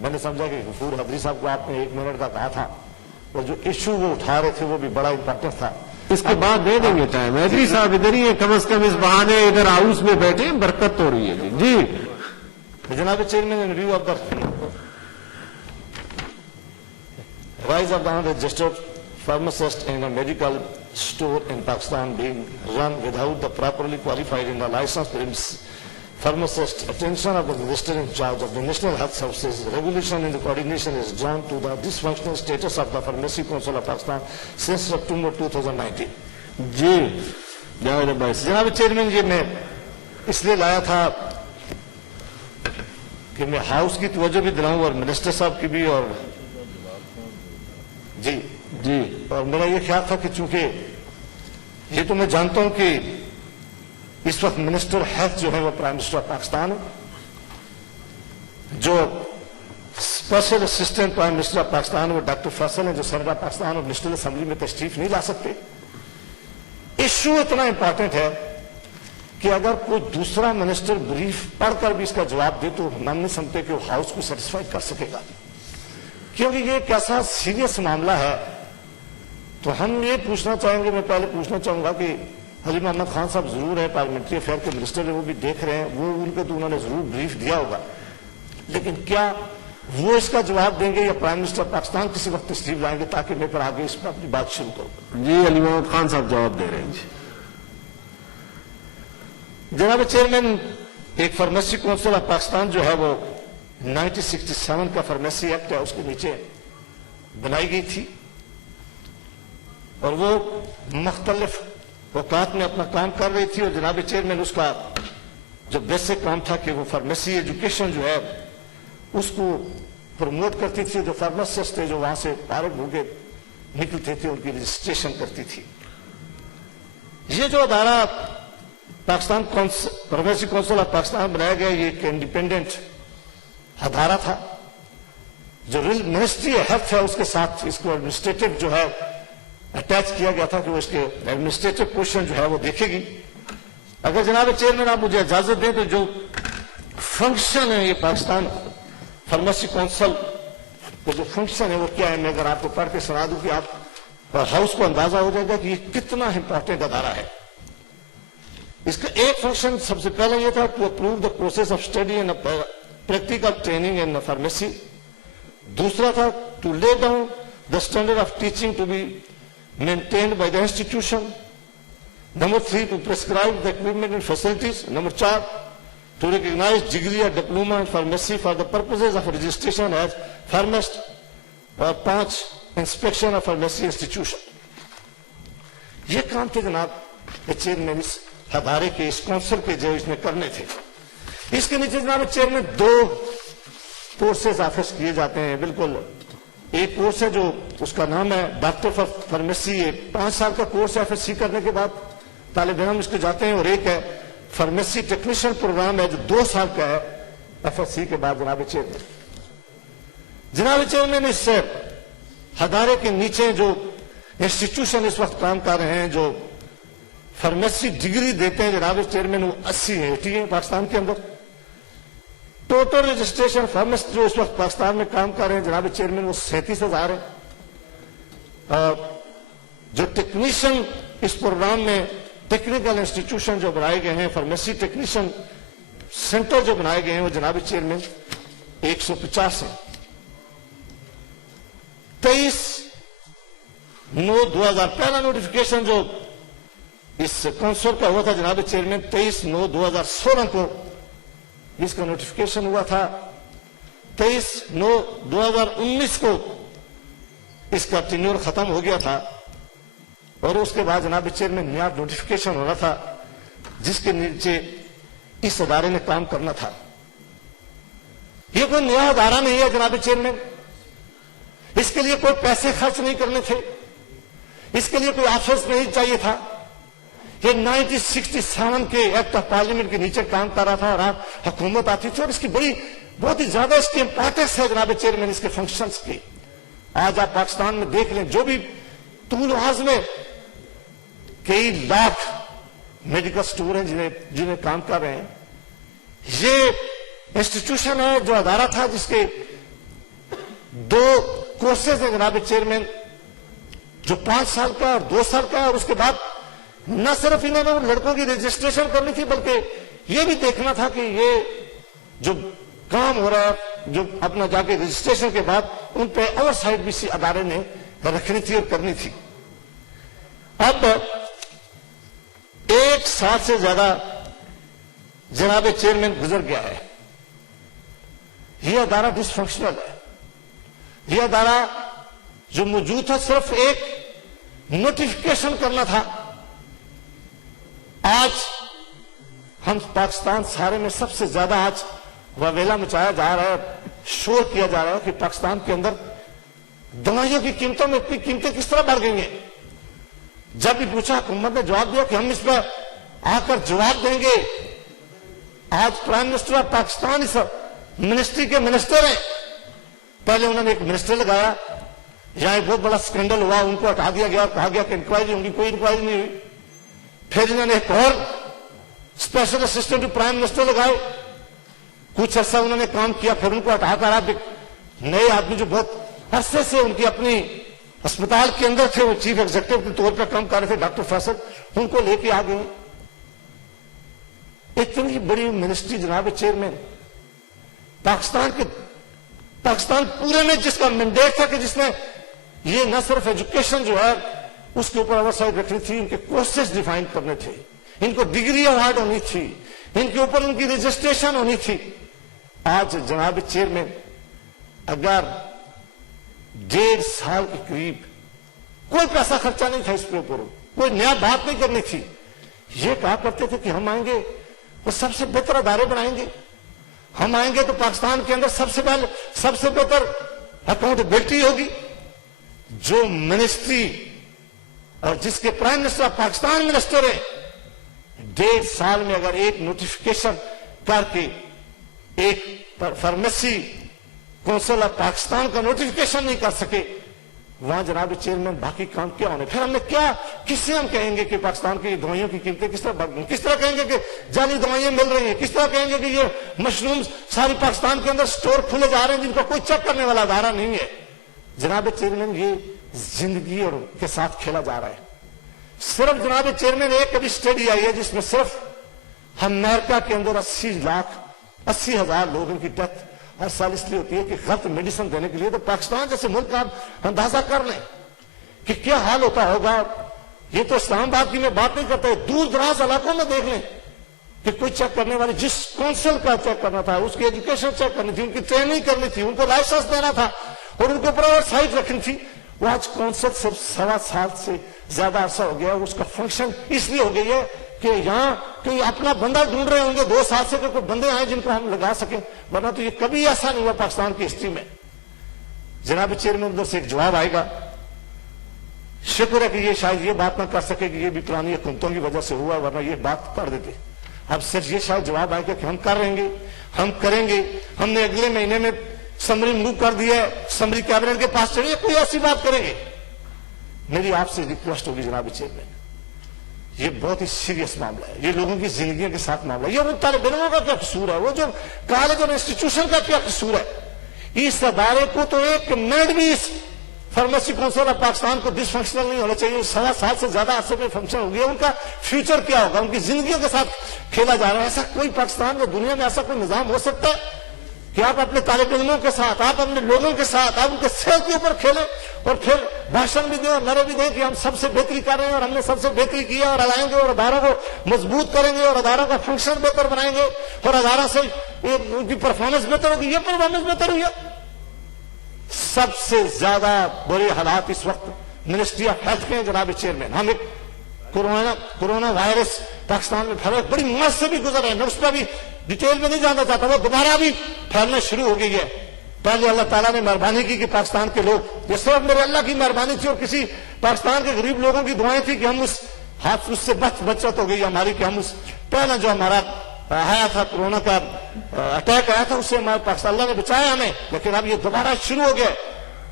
میں نے سمجھا کہ غفور حبری صاحب کو آپ نے 1 منٹ کا کہا تھا اور جو ایشو وہ اٹھا رہے تھے وہ بھی بڑا امپورٹنٹ تھا. اس کے بعد دے دیں گے ٹائم. حبری صاحب ادھر ہی ہیں, کم از کم اس بہانے ادھر ہاؤس میں بیٹھے ہیں, برکت ہو رہی ہے. جی جناب chairman, in view of the rise of the unregistered pharmacist in a medical store in Pakistan being run without the properly qualified and the licensed pharmacist, attention of the minister in charge of the National Health Services, regulation and coordination is drawn to the dysfunctional status of the Pharmacy Council of Pakistan since September 2019. جی جاوید عباس. جناب chairman, یہ میں اس لیے لایا تھا کہ میں house کی توجہ بھی دلاؤں اور منسٹر صاحب کی بھی, اور جی اور میرا یہ خیال تھا کہ چونکہ یہ تو میں جانتا ہوں کہ اس وقت منسٹر ہیلتھ جو ہے وہ پرائم منسٹر آف پاکستان ہے, جو special assistant prime minister of Pakistan وہ ڈاکٹر فیصل ہیں, جو سینٹر آف پاکستان اور نیشنل اسمبلی میں تشریف نہیں لا سکتے. ایشو اتنا امپورٹنٹ ہے کہ اگر کوئی دوسرا منسٹر بریف پڑھ کر بھی اس کا جواب دے تو ہم نہیں سمجھتے کہ وہ ہاؤس کو سیٹسفائی کر سکے گا, کیونکہ یہ ایک ایسا سیریس معاملہ ہے. تو ہم یہ پوچھنا چاہیں گے, میں پہلے پوچھنا چاہوں گا کہ حلیم احمد خان صاحب ضرور ہے, پارلیمنٹری افیئر کے منسٹر ہیں, وہ بھی دیکھ رہے ہیں, وہ ان کو تو انہوں نے ضرور بریف دیا ہوگا, لیکن کیا وہ اس کا جواب دیں گے یا پرائم منسٹر پاکستان کسی وقت تشریف لائیں گے تاکہ میں پھر آگے اس پر اپنی بات شروع کروں. جی حلیم احمد خان صاحب جواب دے رہے ہیں. جی جناب چیئرمین, ایک فارمیسی کونسل آف پاکستان جو ہے وہ 1967 کا فارمیسی ایکٹ ہے, اس کے نیچے بنائی گئی تھی, اور وہ مختلف اوقات میں اپنا کام کر رہی تھی. اور جناب چیئرمین, اس کا جو بیسک کام تھا کہ وہ فارمیسی ایجوکیشن جو ہے اس کو پروموٹ کرتی تھی, جو فارماسسٹ تھے جو وہاں سے فارغ ہو کے نکلتے تھے ان کی رجسٹریشن کرتی تھی. یہ جو ادارہ Pakistan pharmacy council of Pakistan بنایا گیا, یہ ایک انڈیپینڈنٹ ادارہ تھا جو منسٹری ہیلتھ ہے اس کے ساتھ اس کو ایڈمنسٹریٹو جو ہے اٹیچ کیا گیا تھا کہ وہ اس کے ایڈمنسٹریٹو پورشن جو ہے وہ دیکھے گی. اگر جناب چیئرمین آپ مجھے اجازت دیں تو جو فنکشن ہے یہ پاکستان فارمیسی کونسل کا جو فنکشن ہے وہ کیا ہے, میں اگر آپ کو پڑھ کے سنا دوں کہ آپ ہاؤس کو اندازہ ہو جائے گا کہ یہ کتنا امپورٹنٹ ادارہ ہے. اس کا ایک فنکشن سب سے پہلے یہ تھا to approve the process of study and practical training in pharmacy. دوسرا تھا to lay down the standard of teaching to be maintained by the institution. Number 3, to prescribe the equipment and facilities. Number 4, to recognize degree or diploma in pharmacy for the purposes of registration as pharmacist. اور 5, inspection of pharmacy institution. یہ کام تھے جناب chairman اس ادارے کے, اس council کے جو اس نے کرنے تھے. اس کے نیچے جناب چیئرمین 2 کورسز آفر کیے جاتے ہیں. بالکل ایک کورس ہے جو اس کا نام ہے ڈاکٹر فار فارمیسی, یہ 5 سال کا کورس ہے FSC کرنے کے بعد طالب علم اس کو جاتے ہیں, اور ایک ہے فارمیسی ٹیکنیشین پروگرام ہے جو 2 سال کا ہے FSC کے بعد. جناب چیئرمین اس ادارے کے نیچے جو انسٹیٹیوشن اس وقت کام کر رہے ہیں جو فارمیسی ڈگری دیتے ہیں جناب چیئرمین, وہ 80 ہیں پاکستان کے اندر. ٹوٹل رجسٹریشن فارمسٹ جو اس وقت پاکستان میں کام کر رہے ہیں جناب چیئرمین وہ 37,000 ہیں. جو ٹیکنیشین اس پروگرام میں ٹیکنیکل انسٹیٹیوشن جو بنائے گئے ہیں, فارمیسی ٹیکنیشین سینٹر جو بنائے گئے ہیں وہ جناب چیئرمین 150 ہیں. 23/9/2000 پہلا نوٹیفیکیشن جو اس کونسل کا ہوا تھا جناب چیئرمین 23/9/2016 کو اس کا نوٹیفیکیشن ہوا تھا. 23/9/2019 کو اس کا ٹینیور ختم ہو گیا تھا, اور اس کے بعد جناب چیئرمین نیا نوٹیفیکیشن ہونا تھا جس کے نیچے اس ادارے نے کام کرنا تھا. یہ کوئی نیا ادارہ نہیں ہے جناب چیئرمین, اس کے لیے کوئی پیسے خرچ نہیں کرنے تھے, اس کے لیے کوئی آفس نہیں چاہیے تھا. یہ 1967 کے ایکٹ آف پارلیمنٹ کے نیچے کام کر رہا تھا, اور آپ حکومت آتی تھی, اور اس کی بہت ہی زیادہ اس کی امپورٹنس ہے جناب چیئرمین اس کے فنکشنز کی. آج آپ پاکستان میں دیکھ لیں جو بھی طول و عرض میں کئی لاکھ میڈیکل سٹور ہیں جنہیں کام کر رہے ہیں, یہ انسٹیٹیوشن ہے جو ادارہ تھا جس کے 2 کورسز ہیں جناب چیئرمین، جو 5 سال کا اور 2 سال کا ہے، اور اس کے بعد نہ صرف انہوں نے لڑکوں کی رجسٹریشن کرنی تھی بلکہ یہ بھی دیکھنا تھا کہ یہ جو کام ہو رہا ہے جو اپنا جا کے رجسٹریشن کے بعد ان پہ اوور سائٹ بھی ادارے نے رکھنی تھی اور کرنی تھی۔ اب 1 سال سے زیادہ جناب چیئرمین گزر گیا ہے، یہ ادارہ ڈس فنکشنل ہے، یہ ادارہ جو موجود تھا صرف ایک نوٹیفیکیشن کرنا تھا۔ آج ہم پاکستان سارے میں سب سے زیادہ آج واویلا مچایا جا رہا ہے، شور کیا جا رہا ہے کہ پاکستان کے اندر دوائیوں کی قیمتوں میں اتنی قیمتیں کس طرح بڑھ گئی ہیں۔ جب بھی پوچھا حکومت نے جواب دیا کہ ہم اس پر آ کر جواب دیں گے۔ آج پرائم منسٹر آف پاکستان اس منسٹری کے منسٹر ہیں، پہلے انہوں نے ایک منسٹر لگایا، یہاں ایک بہت بڑا سکینڈل ہوا، ان کو ہٹا دیا گیا اور کہا گیا کہ انکوائری ہوگی، کوئی انکوائری نہیں ہوئی۔ پھر انہوں نے ایک اور اسپیشل اسسٹنٹ پرائم منسٹر لگائے، کچھ عرصہ انہوں نے کام کیا، پھر ان کو ہٹا کر آپ ایک نئے آدمی جو بہت عرصے سے ان کی اپنی اسپتال کے اندر تھے، وہ چیف ایگزیکٹو کے طور پر کام کر رہے تھے، ڈاکٹر فیصل، ان کو لے کے آ گئے۔ اتنی بڑی منسٹری جناب چیئرمین، پاکستان پورے میں جس کا مینڈیٹ تھا کہ جس نے یہ نہ صرف ایجوکیشن جو ہے اس کے اوپر اوورسائٹ رکھنی تھی، ان کے کورسز ڈیفائن کرنے تھے، ان کو ڈگری اوارڈ ہونی تھی، ان کے اوپر ان کی رجسٹریشن ہونی تھی۔ آج جناب چیئرمین اگر 1.5 سال کے قریب کوئی پیسہ خرچہ نہیں تھا اس کے اوپر، کوئی نیا بات نہیں کرنی تھی، یہ کہا کرتے تھے کہ ہم آئیں گے وہ سب سے بہتر ادارے بنائیں گے، ہم آئیں گے تو پاکستان کے اندر سب سے بہتر اکاؤنٹیبلٹی ہوگی۔ جو منسٹری اور جس کے prime minister of Pakistan minister ہے، 1.5 سال میں اگر ایک نوٹیفیکیشن کر کے ایک فارمیسی کونسل آف پاکستان کا نوٹیفیکیشن نہیں کر سکے، وہاں جناب چیئرمین باقی کام کیا ہونے؟ پھر ہم نے کیا، کس سے ہم کہیں گے کہ پاکستان کی دوائیوں کی قیمتیں کس طرح بڑھ گئی؟ کس طرح کہیں گے کہ جعلی دوائیاں مل رہی ہیں؟ کس طرح کہیں گے کہ یہ مشروم ساری پاکستان کے اندر سٹور کھلے جا رہے ہیں جن کا کوئی چیک کرنے والا ادارہ نہیں ہے؟ جناب چیئرمین یہ زندگی اور کے ساتھ کھیلا جا رہا ہے۔ صرف جناب چیئرمین ایک ابھی اسٹڈی آئی ہے جس میں صرف امریکہ کے اندر 80,000 لوگوں کی ڈیتھ ہر سال اس لیے ہوتی ہے کہ غلط میڈیسن دینے کے لیے۔ تو پاکستان جیسے ملک کا آپ اندازہ کر لیں کہ کیا حال ہوتا ہوگا۔ یہ تو اسلام آباد کی میں بات نہیں کرتا، دور دراز علاقوں میں دیکھ لیں کہ کوئی چیک کرنے والی، جس کونسل کا چیک کرنا تھا اس کی ایجوکیشن چیک کرنی تھی، ان کی ٹریننگ کرنی تھی، ان کو لائسنس دینا تھا اور ان کے اوپر سائٹ رکھنی تھی، وہ آج کونسل صرف 1.25 سال سے زیادہ عرصہ ہو گیا۔ اس کا فنکشن اس لیے ہو گئی ہے کہ یہاں کوئی اپنا بندہ ڈھونڈ رہے ہوں گے 2 سال سے کہ کوئی بندے آئے جن کو ہم لگا سکیں، ورنہ تو یہ کبھی ایسا نہیں ہوا پاکستان کی ہسٹری میں۔ جناب چیئرمین ادھر سے ایک جواب آئے گا، شکر ہے کہ یہ شاید یہ بات نہ کر سکے کہ یہ بھی پرانی حکومتوں کی وجہ سے ہوا، ورنہ یہ بات کر دیتے۔ اب صرف یہ شاید جواب آئے گا کہ ہم کر رہیں گے، ہم کریں گے، ہم نے اگلے مہینے میں سمری موو کر دیا ہے، سمری کیبنٹ کے پاس چلیے، کوئی ایسی بات کریں گے۔ میری آپ سے ریکویسٹ ہوگی جناب چیئرمین، یہ بہت ہی سیریس معاملہ ہے، یہ لوگوں کی زندگیوں کے ساتھ معاملہ ہے۔ یہ وہ طالب علموں کا کیا قصور ہے، وہ جو کالج اور انسٹیٹیوشن کا کیا قصور ہے؟ اس ادارے کو تو ایک منٹ بھی اس فارمیسی کونسل آف پاکستان کو ڈس فنکشنل نہیں ہونا چاہیے۔ 1.25 سال سے زیادہ عرصے میں فنکشن ہو گیا، ان کا فیوچر کیا ہوگا؟ ان کی زندگیوں کے ساتھ کھیلا جا رہا ہے۔ ایسا کوئی پاکستان میں دنیا میں ایسا کوئی نظام ہو سکتا ہے کہ آپ اپنے طالب علموں کے ساتھ، آپ اپنے لوگوں کے ساتھ، آپ ان کے صحت کے اوپر کھیلیں اور پھر بھاشن بھی دیں اور نعرے بھی دیں کہ ہم سب سے بہتری کر رہے ہیں اور ہم نے سب سے بہتری کیا اور آئیں گے اور اداروں کو مضبوط کریں گے اور اداروں کا فنکشن بہتر بنائیں گے اور ادارہ سے ان کی پرفارمنس بہتر ہوگی۔ یہ پرفارمنس بہتر ہوئی ہے۔ سب سے زیادہ بڑے حالات اس وقت منسٹری آف ہیلتھ کے جناب چیئرمین۔ ہم ایک کورونا وائرس پاکستان میں پھیلا، بڑی مت سے بھی گزر ہے، میں اس پہ بھی ڈیٹیل میں نہیں جاننا چاہتا، وہ دوبارہ بھی پھیلنا شروع ہو گئی ہے۔ پہلے اللہ تعالیٰ نے مہربانی کی کہ پاکستان کے لوگ، یہ صرف میرے اللہ کی مہربانی تھی اور کسی پاکستان کے غریب لوگوں کی دعائیں تھی کہ ہم اس سے بچت ہو گئی ہماری، کہ ہم اس پہلا جو ہمارا آیا تھا کورونا کا اٹیک آیا تھا اس سے ہمارے پاکستان اللہ نے بچایا ہمیں، لیکن اب یہ دوبارہ شروع ہو گئے،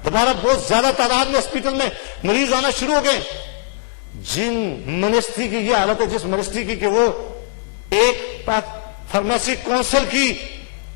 دوبارہ بہت زیادہ تعداد میں ہاسپٹل میں مریض آنا شروع ہو گئے۔ جن منسٹری کی یہ حالت ہے، جس منسٹری کی کہ وہ ایک فارمیسی کونسل کی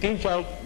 3-4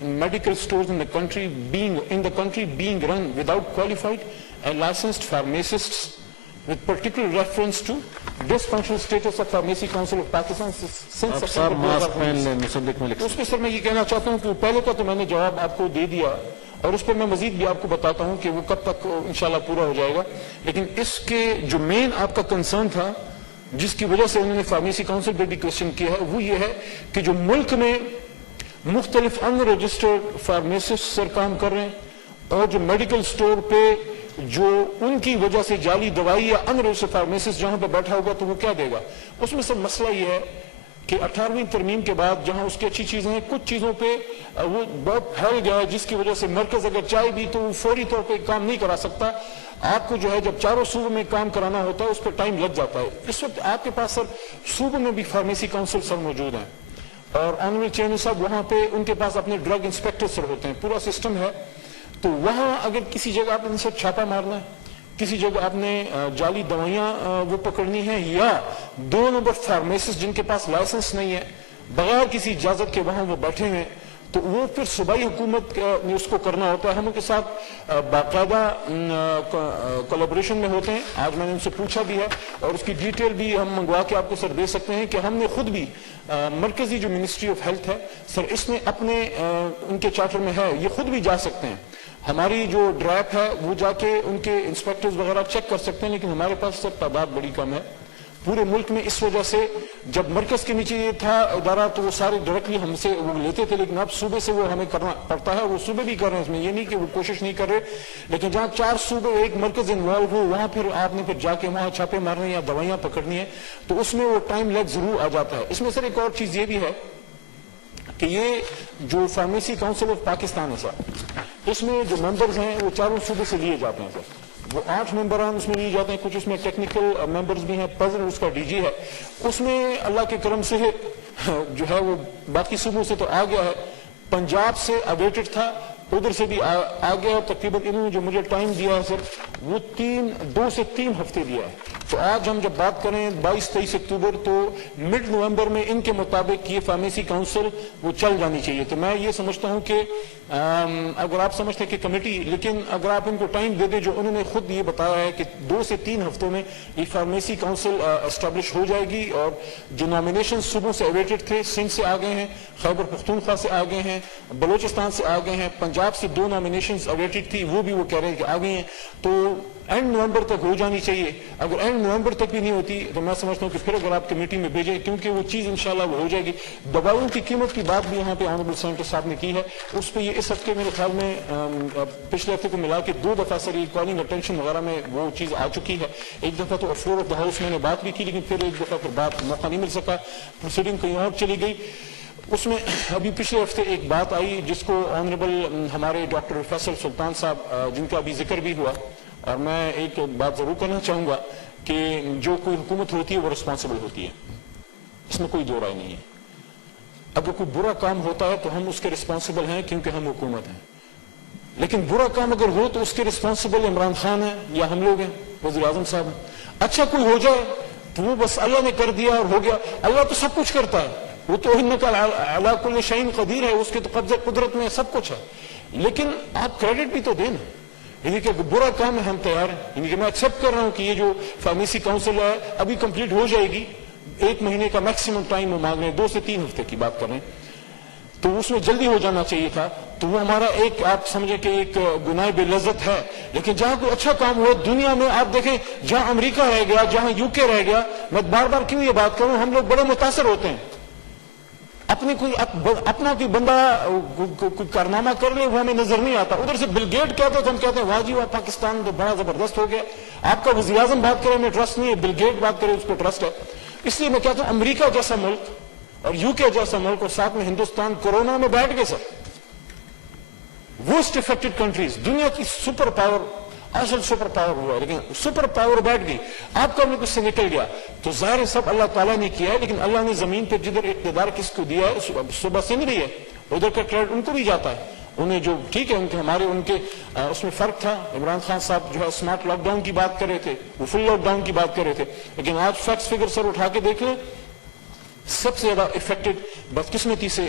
medical stores in the country being run without qualified and licensed pharmacists with particular reference to dysfunctional status of Pharmacy Council of Pakistan since آپ سب September ماسک 2019. پہن لیں مصدق ملک اس پہ سر میں یہ کہنا چاہتا ہوں کہ پہلے کا تو میں نے جواب آپ کو دے دیا اور اس پر میں مزید بھی آپ کو بتاتا ہوں کہ وہ کب تک انشاءاللہ پورا ہو جائے گا. لیکن اس کے جو مین آپ کا کنسرن تھا جس کی وجہ سے انہوں نے فارمیسی کاؤنسل پہ بھی کوشچن کیا ہے وہ یہ ہے کہ جو ملک میں مختلف ان رجسٹرڈ فارمیسسٹ سر کام کر رہے ہیں اور جو میڈیکل سٹور پہ جو ان کی وجہ سے جعلی دوائی یا ان رجسٹرڈ فارمیسسٹ جہاں پہ بیٹھا ہوگا تو وہ کیا دے گا. اس میں سر مسئلہ یہ ہے کہ 18ویں ترمیم کے بعد جہاں اس کی اچھی چیزیں ہیں کچھ چیزوں پہ وہ بہت پھیل گیا ہے جس کی وجہ سے مرکز اگر چاہے بھی تو وہ فوری طور پہ کام نہیں کرا سکتا. آپ کو جو ہے جب چاروں صوبوں میں کام کرانا ہوتا ہے اس پہ ٹائم لگ جاتا ہے. اس وقت آپ کے پاس سر صوبوں میں بھی فارمیسی کاؤنسل سر موجود ہیں اور آنریبل چیئرمین صاحب وہاں پہ ان کے پاس اپنے ڈرگ انسپیکٹر سر ہوتے ہیں, پورا سسٹم ہے. تو وہاں اگر کسی جگہ آپ نے سر چھاپا مارنا ہے, کسی جگہ آپ نے جعلی دوائیاں وہ پکڑنی ہیں یا 2 نمبر فارمیسسٹ جن کے پاس لائسنس نہیں ہے بغیر کسی اجازت کے وہاں وہ بیٹھے ہیں تو وہ پھر صوبائی حکومت نے اس کو کرنا ہوتا ہے. ہم ان کے ساتھ باقاعدہ کولیبریشن میں ہوتے ہیں. آج میں نے ان سے پوچھا بھی ہے اور اس کی ڈیٹیل بھی ہم منگوا کے آپ کو سر دے سکتے ہیں کہ ہم نے خود بھی مرکزی جو منسٹری آف ہیلتھ ہے سر اس نے اپنے ان کے چارٹر میں ہے یہ خود بھی جا سکتے ہیں. ہماری جو ڈرائپ ہے وہ جا کے ان کے انسپیکٹرز وغیرہ چیک کر سکتے ہیں لیکن ہمارے پاس سر تعداد بڑی کم ہے پورے ملک میں. اس وجہ سے جب مرکز کے نیچے یہ تھا ادارہ تو وہ سارے ڈائریکٹلی ہم سے وہ لیتے تھے لیکن اب صوبے سے وہ ہمیں کرنا پڑتا ہے. وہ صوبے بھی کر رہے ہیں, اس میں یہ نہیں کہ وہ کوشش نہیں کر رہے لیکن جہاں 4 صوبے ایک مرکز انوالو ہو وہاں پھر آپ نے پھر جا کے وہاں چھاپے مارنے یا دوائیاں پکڑنی ہے تو اس میں وہ ٹائم لیگ ضرور آ جاتا ہے. اس میں سر ایک اور چیز یہ بھی ہے کہ یہ جو فارمیسی کاؤنسل آف پاکستان ہے سر اس میں جو ممبرز ہیں وہ چاروں صوبے سے لیے جاتے ہیں سر. وہ 8 ممبران اس میں لیے جاتے ہیں, کچھ اس میں ٹیکنیکل ممبرز بھی ہیں, پریزیڈنٹ اس کا ڈی جی ہے. اس میں اللہ کے کرم سے جو ہے وہ باقی صوبوں سے تو آ گیا ہے. پنجاب سے اویٹڈ تھا ادھر سے بھی آ گیا. تقریباً انہوں نے جو مجھے ٹائم دیا ہے سر وہ 2 سے 3 ہفتے دیا ہے. تو آج ہم جب بات کریں 22-23 اکتوبر تو مڈ نومبر میں ان کے مطابق یہ فارمیسی کاؤنسل وہ چل جانی چاہیے. تو میں یہ سمجھتا ہوں کہ اگر آپ سمجھتے ہیں کہ کمیٹی لیکن اگر آپ ان کو ٹائم دے دیں جو انہوں نے خود یہ بتایا ہے کہ 2 سے 3 ہفتوں میں یہ فارمیسی کاؤنسل اسٹیبلش ہو جائے گی. اور جو نامینیشن صوبوں سے اویٹڈ تھے سندھ سے آ گئے ہیں, خیبر پختونخوا سے آ گئے ہیں, بلوچستان سے آ گئے ہیں, پنجاب سے 2 نامینیشنز اویٹڈ تھی وہ بھی وہ کہہ رہے ہیں کہ آ گئی ہیں. تو اینڈ نومبر تک ہو جانی چاہیے. اگر اینڈ نومبر تک بھی نہیں ہوتی تو میں سمجھتا ہوں کہ پھر اگر آپ کمیٹی میں بھیجیں کیونکہ وہ چیز انشاءاللہ وہ ہو جائے گی. دوائیوں کی قیمت کی بات بھی یہاں پہ آنریبل سینیٹر صاحب نے کی ہے, اس پہ یہ اس ہفتے میرے خیال میں پچھلے ہفتے کو ملا کے 2 دفعہ سر کالنگ اٹینشن وغیرہ میں وہ چیز آ چکی ہے. ایک دفعہ تو فلور آف دا ہاؤس میں نے بات بھی کی لیکن پھر ایک دفعہ پھر بات موقع نہیں مل سکا, پروسیڈنگ کہیں اور چلی گئی. اس میں ابھی پچھلے ہفتے ایک بات آئی جس کو آنریبل ہمارے ڈاکٹر فیصل سلطان صاحب جن کا ابھی ذکر بھی ہوا, اور میں ایک بات ضرور کرنا چاہوں گا کہ جو کوئی حکومت ہوتی ہے وہ رسپانسبل ہوتی ہے, اس میں کوئی دو رائے نہیں ہے. اگر کوئی برا کام ہوتا ہے تو ہم اس کے رسپانسبل ہیں کیونکہ ہم حکومت ہیں, لیکن برا کام اگر ہو تو اس کے رسپانسبل عمران خان ہے یا ہم لوگ ہیں, وزیر اعظم صاحب ہیں. اچھا کوئی ہو جائے تو وہ بس اللہ نے کر دیا اور ہو گیا. اللہ تو سب کچھ کرتا ہے, وہ تو انکا علی کل شیء قدیر ہے, اس کے تو قبضہ قدرت میں سب کچھ ہے. لیکن آپ کریڈٹ بھی تو دیں نا, یعنی کہ برا کام ہے ہم تیار ہیں. یعنی کہ میں ایکسپٹ کر رہا ہوں کہ یہ جو فارمیسی کاؤنسل ہے ابھی کمپلیٹ ہو جائے گی, 1 مہینے کا میکسیمم ٹائم وہ مانگ رہے ہیں, 2 سے 3 ہفتے کی بات کر رہے ہیں, تو اس میں جلدی ہو جانا چاہیے تھا. تو وہ ہمارا ایک آپ سمجھیں کہ ایک گناہ بے لذت ہے. لیکن جہاں کوئی اچھا کام ہوا دنیا میں, آپ دیکھیں جہاں امریکہ رہ گیا, جہاں UK رہ گیا, میں بار بار کیوں یہ بات کروں, ہم لوگ بڑے متاثر ہوتے ہیں. اپنی کوئی اپنا کوئی بندہ کوئی کارنامہ کر لے وہ ہمیں نظر نہیں آتا. ادھر سے بل گیٹ کہتا ہے تو ہم کہتے ہیں واہ جی واہ پاکستان تو بڑا زبردست ہو گیا. آپ کا وزیر اعظم بات کرے ہمیں ٹرسٹ نہیں ہے, بل گیٹ بات کرے اس کو ٹرسٹ ہے. اس لیے میں کہتا ہوں امریکہ جیسا ملک اور UK جیسا ملک اور ساتھ میں ہندوستان کورونا میں بیٹھ گئے سر. وسٹ افیکٹڈ کنٹریز, دنیا کی سپر پاور, اصل سپر پاور ہوا ہے لیکن سپر پاور بیٹھ گئی, آپ کا ملک اس سے نکل گیا. تو ظاہر سب اللہ تعالیٰ نے کیا ہے, لیکن اللہ نے زمین پہ جدھر اقتدار کس کو دیا ہے صبح سن رہی ہے, ادھر کا کریڈٹ ان کو بھی جاتا ہے. انہیں جو ٹھیک ہے ان کے ہمارے ان کے اس میں فرق تھا. عمران خان صاحب جو ہے اسمارٹ لاک ڈاؤن کی بات کر رہے تھے, وہ فل لاک ڈاؤن کی بات کر رہے تھے, لیکن آج فیکٹس فگر سر اٹھا کے دیکھ لیں سب سے زیادہ افیکٹڈ بدقسمتی سے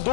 2